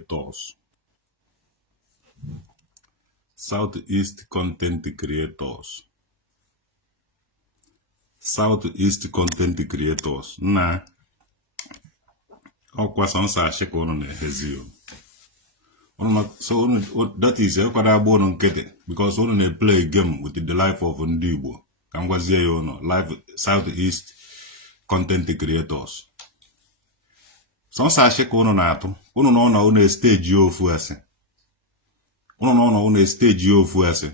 creators. Southeast content creators. Southeast content creators. Nah. Ọkwa sọnsọ ashịka unu na-ehezi so that is ekwada agba unu nkịtị because unu na-play game with the life of ndị Igbo ka m gwazie ya unu life Southeast content creators. Sọnsọ ashịka unu na-atụ unu na ọnọ unu stage ofu asị unu na ọnọ unu stage ofu asị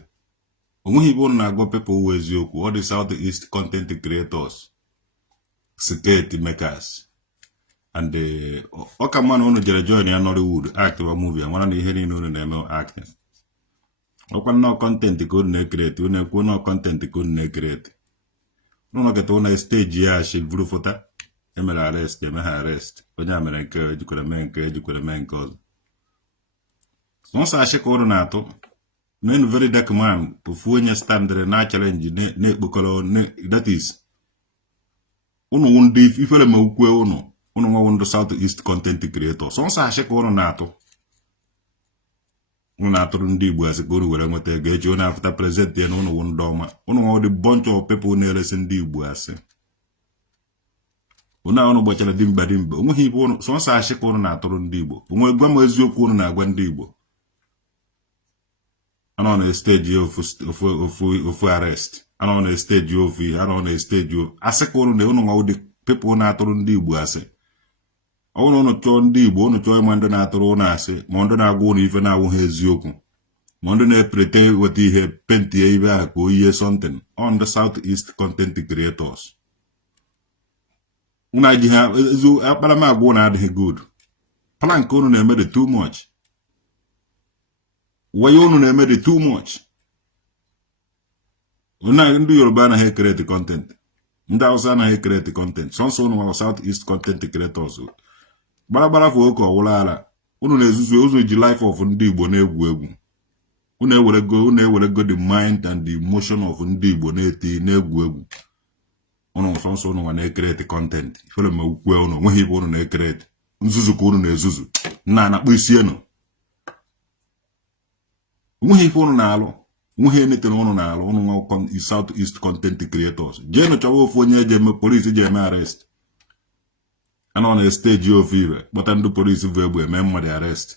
onweghị ibe unu na-agwa people uwe eziokwu all the Southeast content creators skate makers. And ọka mmanụ unu jere join ya Nollywood act wa movie nwana na ihe niile unu na-eme acting. Ọkwa nnọọ content ka unu na-ekreti unu ekwu nnọọ content ka unu na-ekreti unu nọkịta unu stage ya shi buru fota emere arrest eme ha arrest onye a mere nke ejikwere mee nke ejikwere mee nke ọzọ. Sọnsọ ashịka unu na-atụ men very dark man ofu onye standard na challenge na-ekpokọrọ that is unu ndị ifere ma ukwe unu nwa ndị Southeast content creator. Sọnsọ ashịka unu na-atụ unu na-atụrụ ndị Igbo asị ka unu were nweta ego eji unu apụta prezident ya na unu ndị ọma unu nwa dị bunch of people na-eresi ndị Igbo asị unu gbachara dimba onweghị ibe unu. Sọnsọ ashịka unu na-atụrụ ndị Igbo onwe gwa m eziokwu unu na-agwa ndị Igbo anọ na stage ofu arrest anọ na stage ofu ihe anọ na stage asị ka unu na unu nwa dị people na-atụrụ ndị Igbo asị. Ọnụ unu chọọ ndị Igbo unu chọọ ịma ndị na-atụrụ unu asị ma ndị na-agwa unu ife na-awụghị eziokwu ma ndị na-eprete weta ihe pentie ibe ahụ ka o yie something on the Southeast content creators. Unu aji ha ezu akparamagwa unu adịghị good. Plank unu na-eme dị too much. Wayo unu na-eme dị too much. Ndị Yoruba anaghị create content. Ndị Hausa anaghị create content. Sọnsọ unu nwa Southeast content creators. Gbaragbara fụ oke ọwụla ala unu na-ezuzu ụzọ ji life of ndị Igbo na-egwu egwu unu ewerego the mind and the emotion of ndị Igbo na-eti na-egwu egwu unu sọnsọ unu nwa na-ekreti content ifere ma ukwe unu nweghị ibe unu na-ekreti nzuzu ka unu na-ezuzu nna na-akpọ isi enu nweghị ife unu na-alụ nweghị enetere unu na-alụ unu nwa Southeast content creators. Jee nụchawa ofu onye eji eme polisi ji eme arrest anọ na stage ofu ibe kpọta ndị polisi bụ egbe eme mmadụ arrest.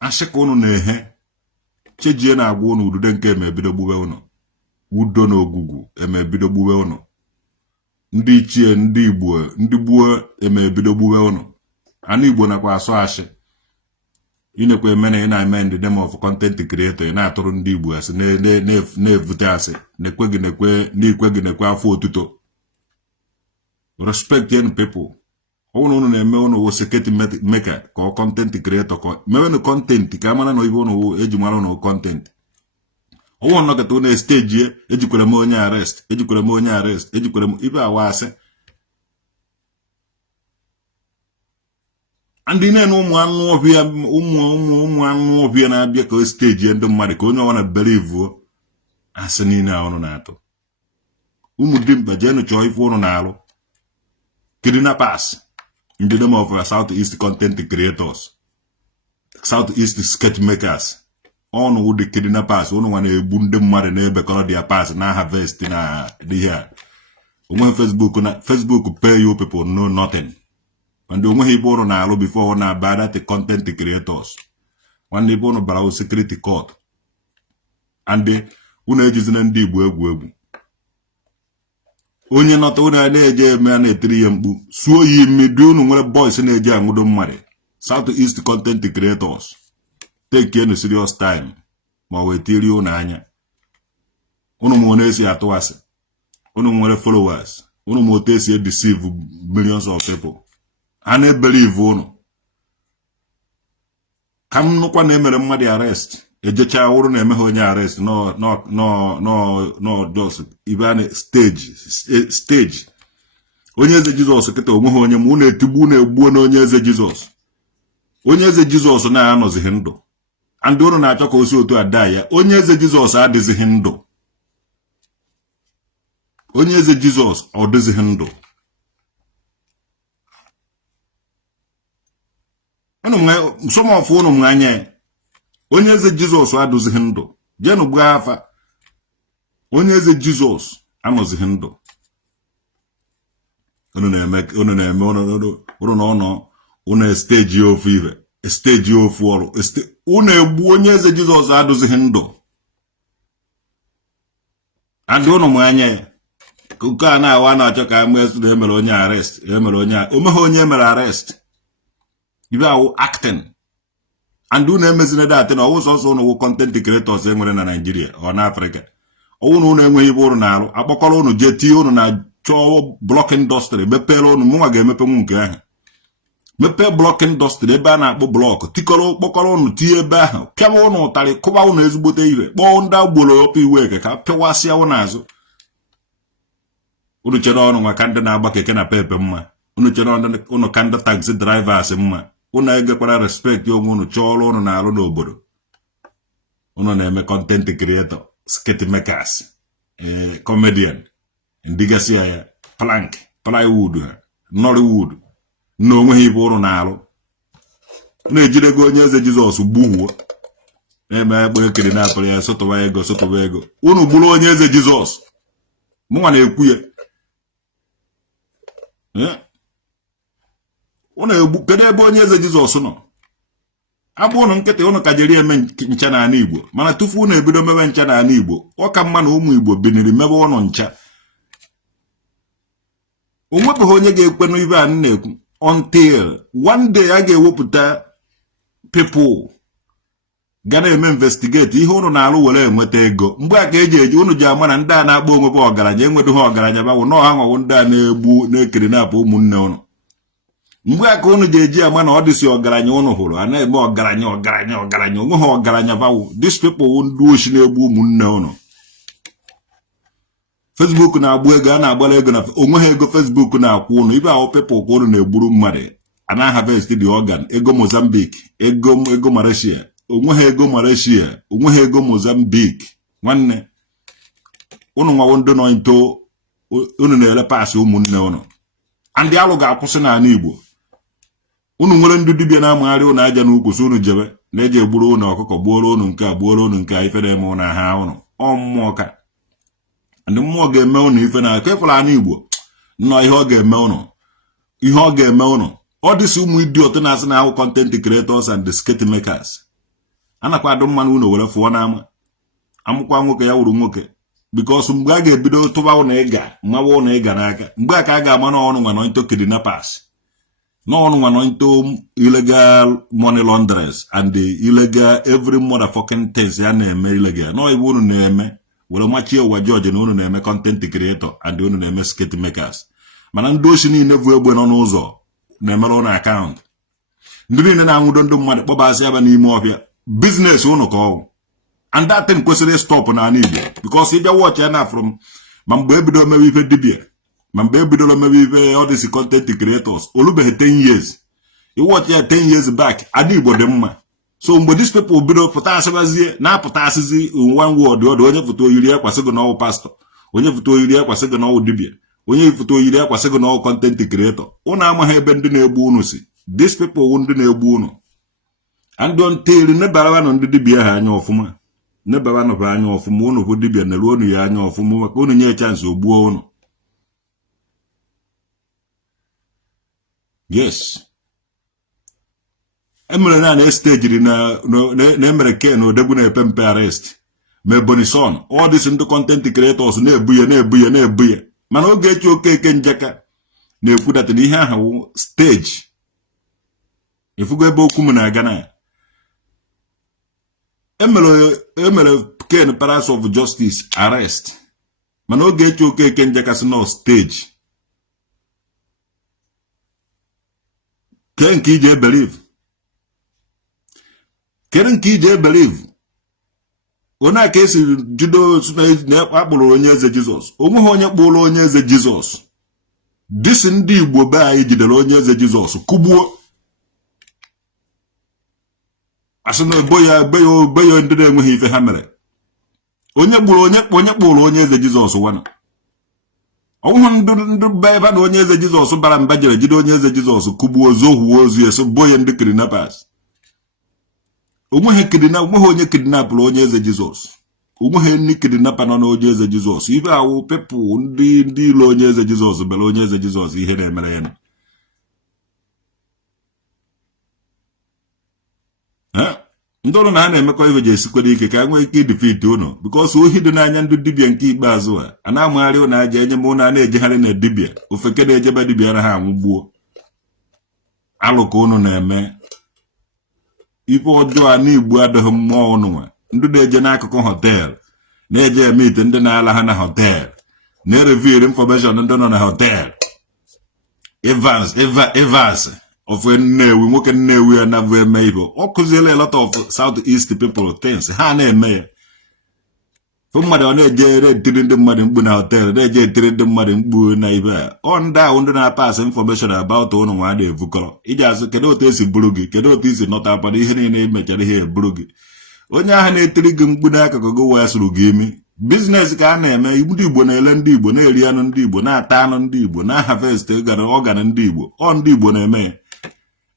Ashịka unu na-ehe chejie na-agwa unu udude nke eme ebido gbube unu udo na ogwugwu eme ebido gbube unu ndị ichie ndị Igbo ndị gbuo eme ebido gbube unu anụ Igbo nakwa asụ ashị inekwa emena ị na-eme ndị name of content creator na-atụrụ ndị Igbo asị na-evute asị n'ikwe gị nekwe afọ otuto. Respect any people. Unu na-eme unu wo security maker ka ọ content creator ka mewenụ content ka amara na ibe unu eji mara unu content. Ọwụ nnọkọta unu stage ejikwere m onye arrest ejikwere m ibe awa asị. Ndị na-ene ụmụ anụ ọbịa na-abịa ka o steji ndị mmadụ ka onye ọwa na believe asị niile a unu na-atụ. Ụmụ dimkpa jee nụchọọ ife unu na-alụ kidnappers in the name of Southeast content creators Southeast sketch makers ọnụ ụdị kidnappers unu nwa na-egbu ndị mmadụ na-ebekọrọ dia pass na harvest na ihe a. Onwe Facebook pay you people know nothing. And onweghị ibe unu na-alụ before na bad the content creators. Nwanne ibe unu bara security court. And unu ejizina ndị Igbo egwu. Onye nọta unu na-eje eme na-etiri ya mkpu. Suo ya imi dị unu nwere boys na-eje anwụdo mmadụ. Southeast content creators. Take any serious time. Ma wee tiri unu anya. Unu ma na-esi atụ asị. Unu nwere followers. Unu ma otu esi deceive millions of people. A na-ebelieve unu ka m nụkwa na emere mmadụ arrest ejecha wụrụ na emeghe onye arrest no just ibe a stage onye eze Jizọs kịta onweghị onye ma unu etigbu na-egbuo na onye eze Jizọs na-anọzighị ndụ and unu na-achọ ka o si otu ada ya onye eze Jizọs adịzighị ndụ onye eze Jizọs ọ dịzighị ndụ some of unu mwanye onye eze Jizọs adụzighị ndụ jenu gbuo afa onye eze Jizọs anọzighị ndụ unu na-eme unu stage ofu ive stage ofu ọrụ unu egbu onye eze Jizọs adụzighị ndụ and unu mwanye nke a na-awa na-achọ ka emesu na emere onye arrest omeghe onye emere arrest ibe awụ acting and unu emezina dat na ọwụ sọsọ unu wụ content creators enwere na Nigeria ọ na Africa ọwụ na unu enweghị ibe unu na-arụ akpọkọrọ unu jee tie unu na chọọ block industry mepere unu mụnwa ga-emepenwu nke ahụ mepee block industry ebe a na-akpọ blọk tikọrọ kpọkọrọ unu tie ebe ahụ pịawa unu ụtarị kụba unu ezigbote ire kpọọ ndị agboro ọpụ iwe ka pịawasịa unu azụ unu chere ọnụ nwa ka ndị na-agba keke na pepe mma unu chere unu ka ndị taxi drivers mma unu egekwara respect onwe unu chọọ ọrụ unu na-arụ n'obodo unu na-eme content creator skit makers comedian ndigasị ya plank plywood nollywood na onweghị ibe unu na-arụ na-ejidego onye eze Jizọs gbuhuo na-eme ekpere kiri na-apụrụ ya sotụwa ego unu gburu onye eze Jizọs mụnwa na-ekwu ya unu egbu kedu ebe onye eze Jizọs nọ abụ unu nkịtị unu ka jiri eme ncha n'ala Igbo mana tupu unu ebido mewe ncha n'ala Igbo ọ ka mma na ụmụ Igbo biniri mebe unu ncha onwebụghị onye ga-ekwenụ ibe a na-ekwu until one day a ga-ewepụta people ga na-eme investigate ihe unu na-alụ were enweta ego mgbe a ka eji unu ji ama na ndị a na-akpọ onwebe ọgaranya enwedoghị ọgaranya bawụ nọọ ha nwawo ndị a na-egbu na-ekiri na-apụ ụmụnne unu mgbe a ka unu ji eji ama na ọ dịsị ọgaranya unu hụrụ a na-eme ọgaranya onweghị ọgaranya bawụ these people wụ ndị ochi na-egbu ụmụnne unu Facebook na-agbu ego a na-agbara ego na onweghị ego Facebook na-akwụ unu ibe ahụ people ka unu na-egburu mmadụ a na-harvest the organ ego Mozambique ego Malaysia onweghị ego Malaysia onweghị ego Mozambique nwanne unu nwawo ndị nọ nto unu na-ele pasị ụmụnne unu ndị alụ ga-akwụsị n'ala Igbo unu nwere ndị dibịa na-amagharị unu aja n'ukwu so unu jebe na-eji egburu unu ọkụkọ gbuoro unu nke a gbuoro unu nke a ifere eme unu ha unu mmụọ ka ndị mmụọ ga-eme unu ife na aka ịfụrụ ala Igbo nnọọ ihe ọ ga-eme unu ọ dịsị ụmụ idiot na-asị na ahụ content creators and the skit makers anakwa adụ mmanụ unu were fụọ n'ama amụkwa nwoke ya wuru nwoke because mgbe a ga-ebido tụba unu mmawa unu ịga n'aka mgbe a ka a ga-ama n'ọnụ nwa nọ into kidnappers n'ọnụ nwa nọ into illegal money launderers and the illegal every motherfucking things ya na-eme illegal nọ ibe unu na-eme were machie ụwa George na unu na-eme content creator and unu na-eme skit makers mana ndị ochi niile bụ egbe nọ n'ụzọ na-emere unu akaụntụ ndị niile na-anwụdo ndị mmadụ kpọbasị aba n'ime ọbịa business unu ka ọgwụ and that thing kwesịrị stop n'ala Igbo because ịbịa watch ya na from ma mgbe ebido mewe ife dibia ma mgbe ebidoro mewe ife all these content creators olubeghị 10 years watch ya 10 years back ala Igbo dị mma so mgbe these people bido pụta asịbazie na-apụta asịzi one word ọdụ onye foto oyiri akwasị gị n'ọwụ pastor onye foto oyiri akwasị gị n'ọwụ dibia onye foto oyiri akwasị gị n'ọwụ content creator unu amaghị ebe ndị na-egbu unu si these people wụ ndị na-egbu unu and until nebarawanụ ndị dibia ha anya ọfụma nebarawanụ ha anya ọfụma unu bụ dibia na-eru unu ya anya ọfụma maka unu nye chance ogbuo unu yes emere na stage na emere Ken Odegwu na-epe mpe arrest ma Bonison all this ndị content creators na-ebu ya mana oge echi Okeke Njaka na-ekwu dat na ihe ahụ stage ifugo ebe okwu m na-aga na emere Ken Palace of Justice arrest mana oge echi Okeke Njaka si no stage Ken ka ije believe kedu nke ije believe onye aka esi judo na-akpụrụ onye eze Jizọs onweghị onye kpụrụ onye eze Jizọs disi ndị Igbo be anyị jidere onye eze Jizọs kụgbuo asị na ebo ya ndị na-enweghị ife ha mere onye kpụrụ onye eze Jizọs wana Ndu beba na onye eze Jesus bara mba jere jide onye eze Jesus kugbuo zohuo ozu eso boye ndị kidnappers. Onweghị onye kidnapụrụ onye eze Jesus. Onweghị ndị kidnapper nọ na onye eze Jesus. Ibe awụ people ndị ilo onye eze Jesus bere onye eze Jesus ihe na-emere ya. Ndị ọrụ na ha na-emekọ ibe ji esikwere ike ka nwee ike defeat unu because ohi dị n'anya ndị dibịa nke ikpeazụ a na-amagharị ụnụ aja enye m ụnụ a na-ejegharị na dibịa ofeke na-ejebe dibịa na ha anwụgbuo alụ ka unu na-eme ife ọjọọ a n'Igbo adịghị mmụọ unu nwa ndị na-eje n'akụkụ hotel na-eje emite ndị na-ala ha na hotel na-erevir information ndị nọ na hotel Evans of Nnewi nwoke Nnewi ya na bụ eme ibe ọ kụziela a lot of Southeast people things ha na-eme ya fụ mmadụ ọ na-eje etiri ndị mmadụ mkpu na hotel na-eje etiri ndị mmadụ mkpu na ibe a ọ ndị ahụ ndị na-apas information about ụnụ nwa na-evukọrọ iji azụ kedu otu esi buru gị kedu otu isi nọta akwado ihe niile emechara ihe eburu gị onye ahụ na-etiri gị mkpu n'akụkụ gị wee sụrụ gị imi biznes ka a na-eme ndị Igbo na-ele ndị Igbo na-eri anụ ndị Igbo na-ata anụ ndị Igbo na-harvest ọgana ndị Igbo ọ ndị Igbo na-eme ya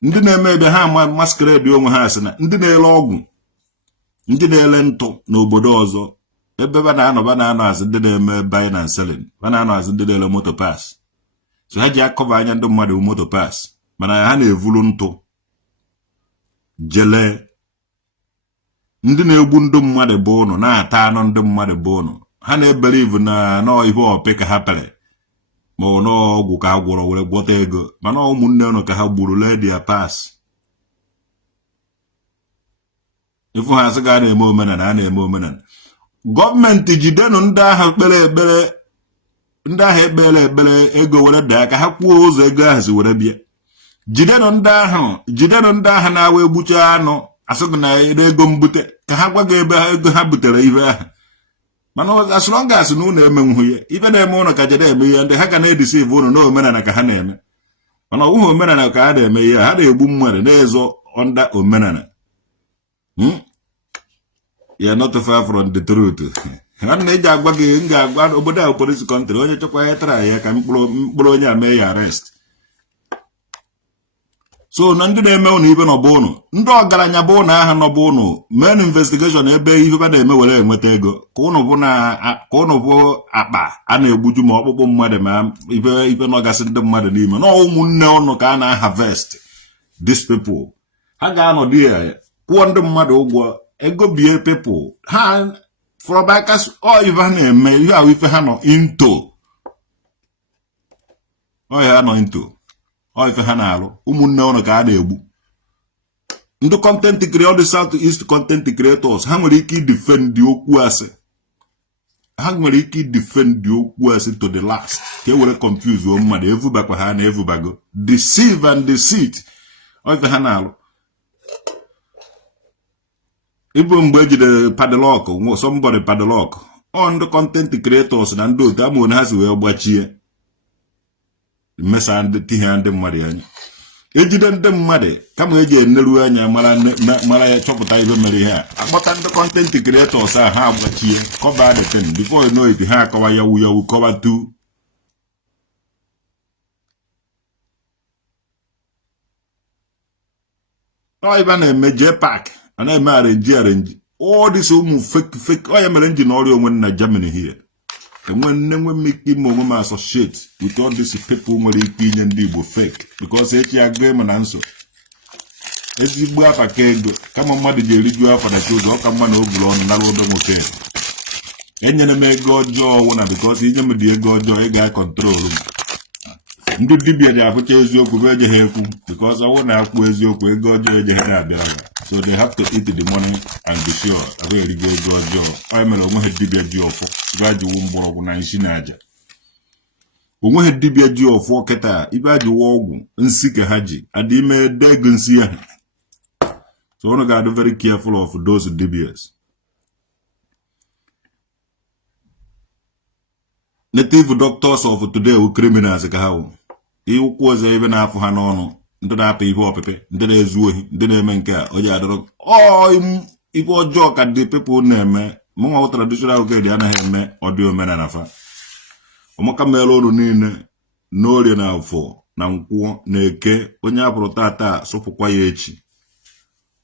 ndị na-eme ebe ha masquerade onwe ha asị na ndị na-ele ọgwụ ndị na-ele ntụ n'obodo ọzọ ebe ba na-anọ azụ ndị na-eme buying and selling ba na-anọ azụ ndị na-ele moto pass so ha ji akọva anya ndị mmadụ moto pass mana ha na-evulu ntụ jele ndị na-egbu ndị mmadụ bụ ụnụ na-ata anụ ndị mmadụ bụ ụnụ ha na-ebelive na nọọ ihe ọpị ka ha pere ma ọ n'ọgwụ ka ha gwọrọ were gwọta ego mana ụmụnne ụnụ ka ha gburu ledia pass ifu ha asị ga a na-eme omenala a na-eme omenala gọọmenti jidenụ ndị ahụ ekpere ekpere ego were daa ka ha kwuo ụzọ ego ahụ si were bịa jidenụ ndị ahụ na-awa egbucha anụ asịgụ na ego mbute ka ha gwa gị ebe ego ha butere ibe ahụ mana as long as na ụnụ emenwu ya ibe na-eme ụnụ ka jede eme ihe ndị ha ga na-edisive ụnụ na omenala ka ha na-eme mana ọwụghị omenala ka ha na-eme ihe ha na-egbu mmadụ na-ezo onda omenala ya not far from the truth ha na-eji agwa gị m ga-agwa obodo ahụ polisi kọntrị onye chọkwa ya tara ya ka mkpụrụ onye a mee ya arrest so na ndị na-eme ụnụ ibe nọbụ ụnụ ndị ọgaranya bụ ụnụ aha nọbụ ụnụ men investigation ebe ihe ba na-eme were enweta ego ka ụnụ bụ akpa a na-egbuju ma ọkpụkpụ mmadụ ma ife nọgasị ndị mmadụ n'ime na ụmụnne ụnụ ka a na-harvest these people ha ga-anọdụ ya kwụọ ndị mmadụ ụgwọ ego bie people ha from aka ife ha na-eme ihe ahụ ife ha nọ into ha nọ into ife ha na-arụ ụmụnne ụnụ ka a na-egbu ndị content creators ndị Southeast content creators ha nwere ike idefend okwu asị to the last ka e were confuse mmadụ evubakwa ha na evubago deceive and deceit ife ha na-arụ ibu mgbe ejidere padlock somebody padlock ndị content creators na ndị otu ama onye ha si wee gbachie mesa ndị tihe ndị mmadụ anya ejide ndị mmadụ kama eji eneru anya mara ya chọpụta ibe mere ihe a akpọta ndị content creators a ha agbachie cover the thing before you know it ha akọwa yawu cover tu ibe na-eme J-Pack a na-eme arrange all this ụmụ fake ya mere nji na ọrịa onwe na Germany here enwe m ike ime onwe m associate with all these people nwere ike inye ndị Igbo fake because echi ya gụọ ma na nso ezigbo afa ka ego kama mmadụ ji eriju afa na ụzọ ọka mma na ogulu ọnụ nara obe nwoke enyere m ego ọjọọ wụ na because inye m dị ego ọjọọ ị ga-akọntrol m ndị dibịa ji afụcha eziokwu bụ ejeghị ekwu because ọwụ na-akwụ eziokwu ego ọjọọ ejeghị na-abịa so they have to eat the money and be sure ahụ erigo ego ọjọọ onye mere onweghị dibịa ji ọfọ ibe ajiwu mgbọrọgwụ na nshi na aja onweghị dibịa ji ọfọ kịta ibe ajiwu ọgwụ nsị ka ha ji adị ime dego nsị ahụ so ụnụ ga-adị very careful of those dibias. Native doctors of today were criminals ka ha wụ ịkwụ ọzọ ebe na-afụ ha n'ọnụ ndị na-apụ ihe ọpịpị ndị na-ezu ohi ndị na-eme nke a onye adọrọ ife ọjọọ ka ndị people na-eme mụnwa traditional okedi anaghị eme ọdị omenala fa ọmaka mere unu niile n'orie na afọ na nkwọ na eke onye apụrụ tata sụpụkwa ya echi.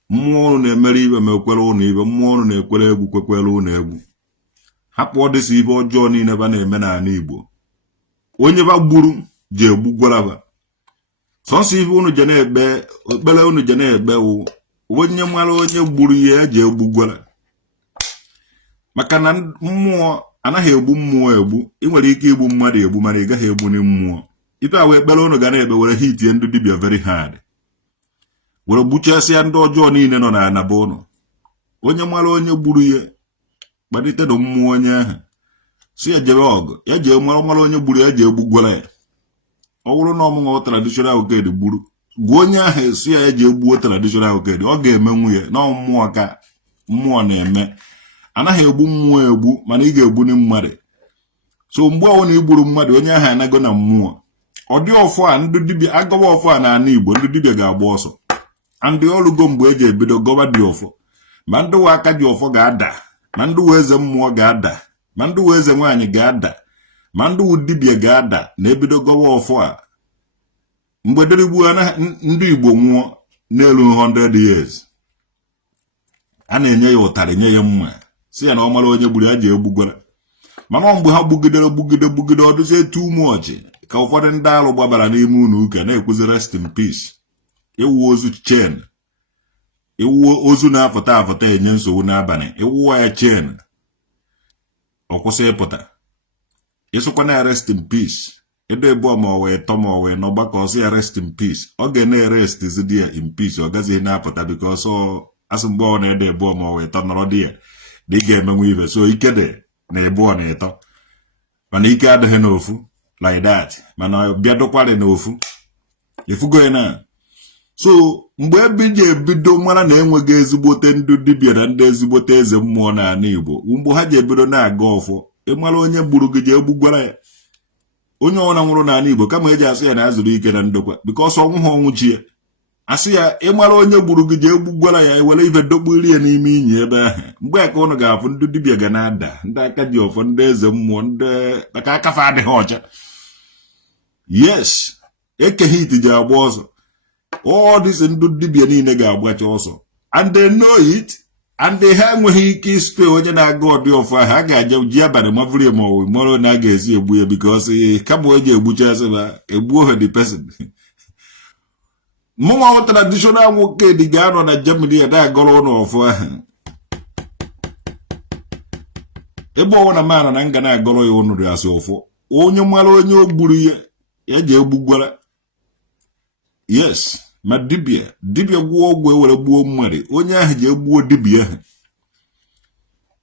Mmụọ unu na-emere ibe ma ekwere unu ibe, mmụọ unu na-ekwere egwu kwekwere unu egwu. Hapụ ọdịsị ibe ọjọọ niile ba na-eme n'ala Igbo. Onye ba gburu je egbugwara ba. Sọsọ ibe unu je na-ekpe ekpere unu je na-ekpe wụ onye mara onye gburu ya eje egbugwara. Maka na mmụọ anaghị egbu mmụọ egbu. Ị nwere ike igbu mmadụ egbu mana ị gaghị egbu ni mmụọ. Ife a wee ekpere unu ga na-ekpe were hitie ndị dibịa very hard. Were gbuchasịa ndị ọjọọ niile nọ na anaba unu. Onye mara onye gburu ya kpadite na mmụọ onye ahụ si ya jebe ọgụ ya jee mara onye gburu ya jee egbugwara ya. Ọ bụrụ na ọmụnwa traditional okedi gburu gwa onye ahụ si ya jee gbuo traditional okedi, ọ ga-eme nwunye na mmụọ ka mmụọ na-eme. Anaghị egbu mmụọ egbu mana ị ga-egbu ni mmadụ. So mgbe ọwụ na igburu mmadụ onye ahụ anago na mmụọ. Ọ dị ọfọ a ndị dibịa agọba ọfọ a n'ala Igbo ndị dibịa ga-agba ọsọ. Andị ọlụgo mgbe eji ebido gọba dị ọfọ. Ma ndị uwe aka dị ọfọ ga-ada, ma ndị uwe eze mmụọ ga-ada, ma ndị uwe eze nwaanyị ga-ada, ma ndị uwe dibịa ga-ada na ebido gọba ọfọ a. Mgbe derigbu ndị Igbo nwụọ n'elu 100 years. A na-enye ya ụtarị nye ya mma. Si ya na ọ mara onye gburu ya ji egbugwara. Mana mgbe ha gbugide ọdụzie too much ka ụfọdụ ndị alụ gbabara n'ime unu ụka na-ekwuzi rest in peace. Ewu ozu chain. Ewu ozu na-afụta enye nsogbu n'abalị. Ewu ya chain. Ọ kwụsị ịpụta. Ịsụkwa na rest in peace. Ede ebu ma ọ wee tọ ma ọ wee n'ọgbakọ ọsị ya rest in peace. Ọ ga-na-erest zidi ya in peace. Ọ gazighị na-apụta because asị mgbe ọ na-ede ebu ma ọ wee tọ nọrọ di ya. Dị ga-emenwe ibe. So ike dị na ebu ọ na-etọ. Mana ike adịghị n'ofu like that. Mana bịa dụkwarị n'ofu. Efugo ya na. So mgbe ebe ji ebido mara na enweghị ezigbote ndị dibịa na ndị ezigbote eze mmụọ n'ala Igbo. Mgbe ha ji ebido na-aga ọfọ. Ịmara onye gburu gị ji egbugwara ya. Onye ọna nwụrụ n'ala Igbo kama eji asị ya na azụrụ ike na ndokwa because ọnwụ ha ọnwụ chi ya. Asị ya ịmara onye gburu gị ji egbugwara ya ewere ife dokpuri ya n'ime inyi ebe ahụ. Mgbe ka ụnụ ga-afụ ndị dibịa ga na-ada, ndị aka ji ọfọ, ndị eze mmụọ, ndị aka akafa adịghị ọcha. Yes, ekeghị iti ji agba ọsọ. All these ndị dibịa niile ga-agbacha ọsọ. And they know it. And they ha enweghị ike ispe onye na-aga ọdị ọfọ ahụ. Ha ga-aja ji abalị mavụrụ ya ma ọ mara na a ga-esi egbu ya because kama o ji egbucha asị ba egbuo ha the person. Mụnwa traditional nwoke dị ga-anọ na Germany ya na-agọrọ ụlọ ọfọ ahụ. Ebe ọwụ na maara na nga na-agọrọ ya ụnụ dị asị ọfọ. Onye mara onye o gburu ya ji egbugwara. Yes. Ma dibịa gwụọ ọgwụ ewere gbuo mmadụ onye ahụ ji egbuo dibịa ahụ.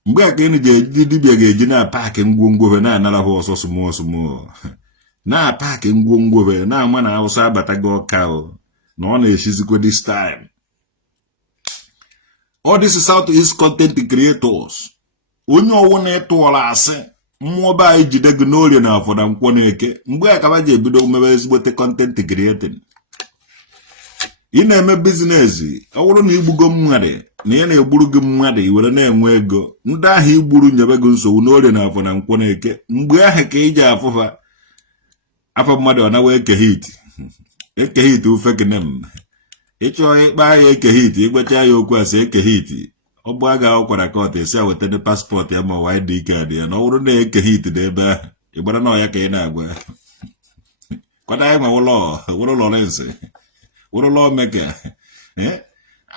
Mgbe a ka ị ji dibịa ga-eji na paakị ngwongwo na-anara ha ọsọ small na paakị ngwongwo na-ama na Hausa abatago ọka na ọ na-eshizikwa this time. All this South East content creators. Onye ọwụ na-etụọla asị mmụọ be anyị jide gị n'orie na afọ na nkwọ na eke. Mgbe a ka ba ji ebido mebe ezigbote content creating. Ị na-eme biznes, ọ bụrụ na igbugo mmadụ na ya na-egburu gị mmadụ iwere na-enwe ego, ndị ahụ igburu nyebe gị nsogbu n'orie na afọ na nkwọ na eke. Mgbe ahụ ka iji afụfa afọ mmadụ ọ na-wee ekehit ufekinem. Ịchọ ịkpa ya ekehit ịgbacha ya okwu asị ekehit. Ọ bụ aga akwara kọt esi a weta paspọtụ ya ma ọ dị ike adị ya na ọ bụrụ na ekehit n'ebe ahụ ịgbara na ọya ka ị na-agwa. Kwada anyị wụrụ Lawrence. Ụrụlọ meka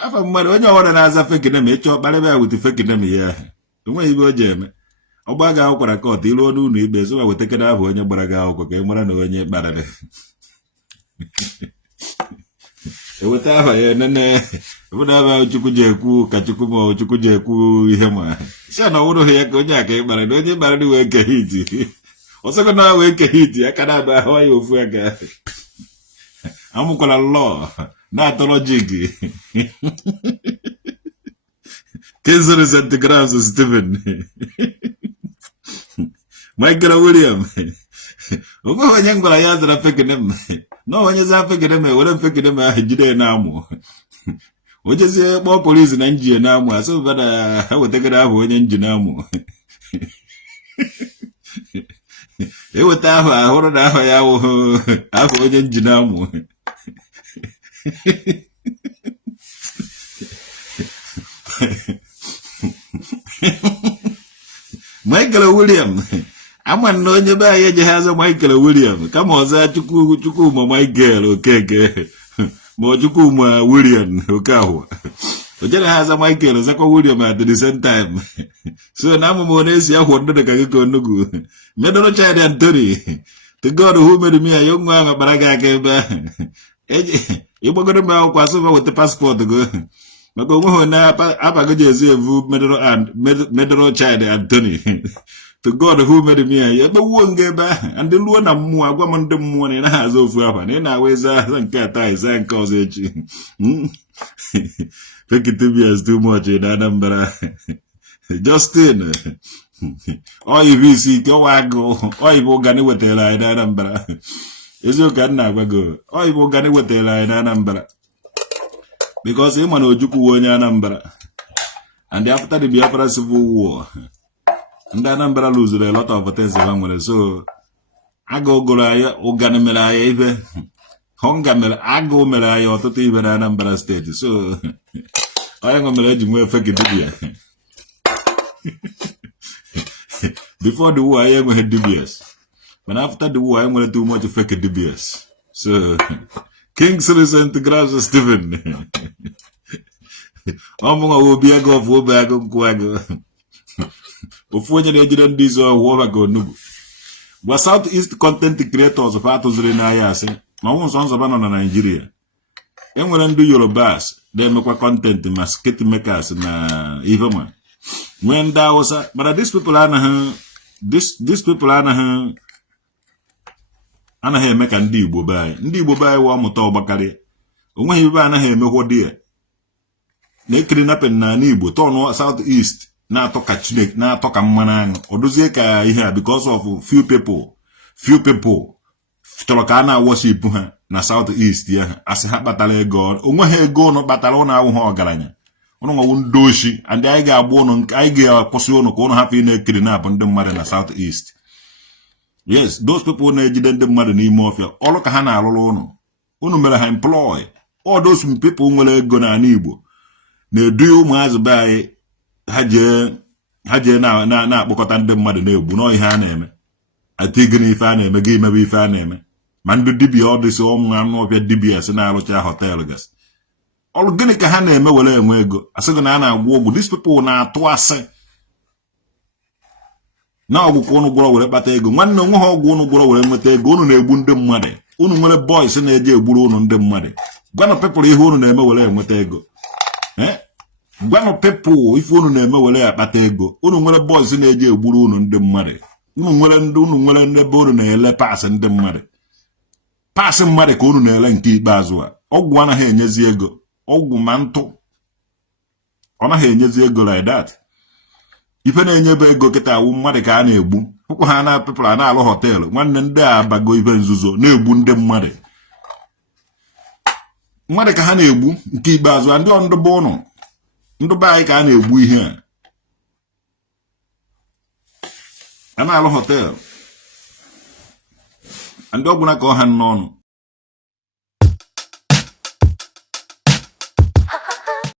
afọ mmadụ onye ọwara na-aza fekinem ịchọ kparịba ya wute fekinem ya enweghị ibe o ji eme. Ọ gba ga akwara kọt iruo n'ụlọ ikpe ezi ma wetakere ahụ onye gbara gị akwụkwọ ka ị mara na onye kparịrị. Eweta aha ya nene eweta aha Chukwu ji ekwu ka Chukwu ma Chukwu ji ekwu ihe ma si na ọwụrụ ya ka onye aka ịkpara na onye kpara wee kehiti ọsọgo na wee kehiti aka na-aba ahụ ya ofu aka. Amụkwara lọ na-atọrọ jig Kezoro centigrams Stephen Michael William onwe onye ngwara ya zara fekinem na onye za fekinem were fekinem ahụ jide na-amụ o jezie kpọọ polisi na njie na-amụ asị bada ha wetegara ahụ onye nji na-amụ eweta ahụ ahụrụ na ahụ ya wụ ahụ onye njin amụ Michael William ama na onye be anyị ejeghị aza Michael William kama ọza Chukwuma Michael Okeke ma ọ Chukwuma William Okahụ o jere ha aza Michael zakwa William at the same time so na amụma na-esi ahụ ndụ ka gị ka onugwu medoro child Anthony to God who made me a young man kpara gị aka ebe ahụ ịgbagoro m akwụkwọ asụba weta paspọtụ go maka onwe na abago ji ezi evu medoro child Anthony to God who made me a ebe wuo nga ebe ahụ ndị luo na mmụọ agwa m ndị mmụọ na ị naghị aza ofu afa na ị na-awa eze aza nke ata ịza nke ọzọ echi Fekitibias too much in Anambra. Justin. Oyibo isi ike ọwa agụ oyibo gani wetara anyị na Anambra. Eziokwu ka nna agwa go. Oyibo gani wetara anyị na Anambra. Because ịma na Ojukwu onye Anambra. And after the Biafra Civil War, ndị Anambra lose a lot of things ha nwere. So agụ gụrụ anyị ụgani mere anyị ibe. Honga mere agụ mere anyị ọtụtụ ibe na Anambra steeti. So onye nwe mere eji nwee fake dibia. Before the war, I had DBS. But after the war, I wanted too much fake DBS. So, King Citizen to Grass Stephen. Omunga will be a go for bag of quaggo. Before you didn't deserve Wavago Nubu. But Southeast content creators of Atos Renayas, my own sons of Nigeria. And when do your bass, they make content, masket makers, na even. When that was but these people are these people are anaghị eme ka ndị Igbo be anyị wa mụta ọgbakari onweghị ebe anaghị eme hwodi ya na ekirinapen na Igbo tọnụ South East na-atọ ka Chineke na-atọ ka mmanụ aṅụ odozie ka ihe a because of few people chọrọ ka a na-worship ha na South East ya asị ha kpatara ego onweghị ego ụnụ kpatara ụnụ awụ ha ọgaranya ụnụ nwawu ndị oshi and anyị ga-agba ụnụ nke anyị ga-akwụsị ụnụ ka ụnụ hapụ ị na-ekiri na-abụ ndị mmadụ na South East. Yes, those people na-ejide ndị mmadụ n'ime ọfịa ọrụ ka ha na-alụrụ ụnụ mere ha employ all those people nwere ego na ala Igbo na-edu ụmụazị be anyị ha jee na-akpọkọta ndị mmadụ na-egbu nọ ihe a na-eme atighị na ife a na-eme gị imebe ife a na-eme ma ndị dibịa ọ dịsị ụmụ anụ ọfịa dibịa si na-arụcha họteelụ gasị ọrụ gịnị ka ha na-eme were enwe ego asịghị na a na-agwọ ọgwụ these people na-atụ asị na ọgwụ ka ụnụ gwọrọ were kpata ego nwanne onwe ha ọgwụ ụnụ gwọrọ were nweta ego ụnụ na-egbu ndị mmadụ ụnụ nwere boys na-eje egburu ụnụ ndị mmadụ gwanụ pepụl ihe ụnụ na-eme were enweta ego gwanụ pepụl ife ụnụ na-eme were akpata ego ụnụ nwere boys na-eje egburu ụnụ ndị mmadụ ụnụ nwere ebe ụnụ na-ele paasị ndị mmadụ paasị mmadụ ka ụnụ na-ele nke ikpeazụ a ọgwụ anaghị enyezi ego ọgwụ ma ntụ ọ naghị enyezi ego like that ife na-enyebe ego kịta awụ mmadụ ka a na-egbu ụkwụ ha na-apịpụrụ a na-alụ họteelụ nwanne ndị a abago ife nzuzo na-egbu ndị mmadụ ka ha na-egbu nke ikpeazụ a ndị ọndụba ụnụ ndị be anyị ka a na-egbu ihe a na-alụ họteelụ ndị ọgwụ na ka ọha n'ọnụ